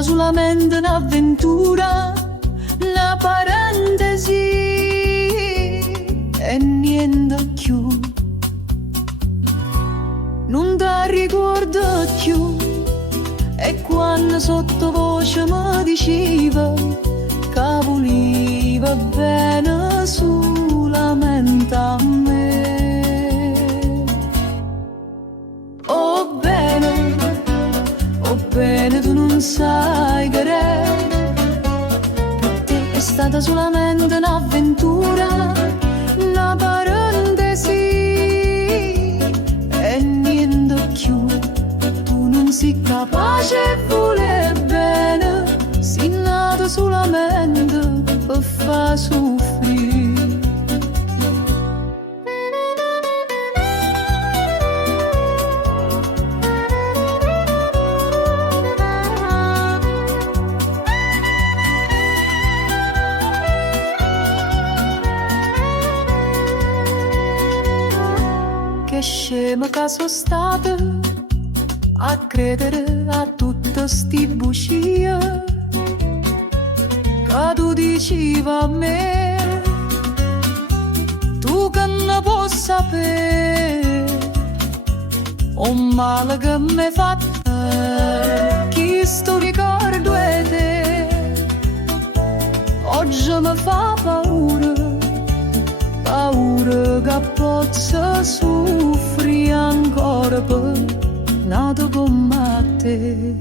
stata solamente un'avventura, una parentesi e niente più. Non ti ricordo più. E quando sottovoce mi diceva che voleva bene solamente a me. Oh bene, tu non sai che per te è stata solamente un'avventura, una parentesi e niente più. Tu non sei capace e vuole bene, sei nato solamente per far soffrire. Che scema che sono stata a credere a tutte sti bugie che tu dicevi a me. Tu che ne puoi sapere o male che mi hai fatto, chi sto ricordo è te. Oggi mi fa paura che possa soffrire ancora per nato come te.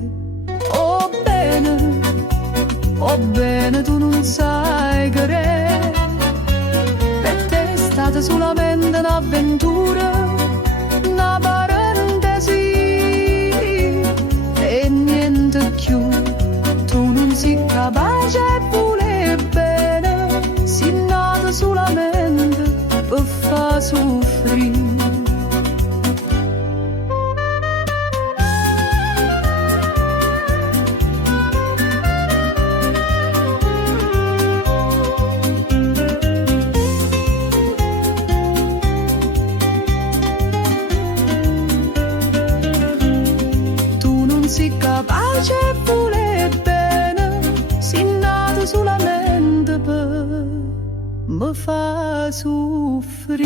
Oh bene, tu non sai che per te è stata solamente un'avventura, una parentesi e niente più. Tu non sei capace e vuole bene, sei nato solamente per far soffrire. Sei capace e vuole bene, sei nato solamente per mi far soffrire.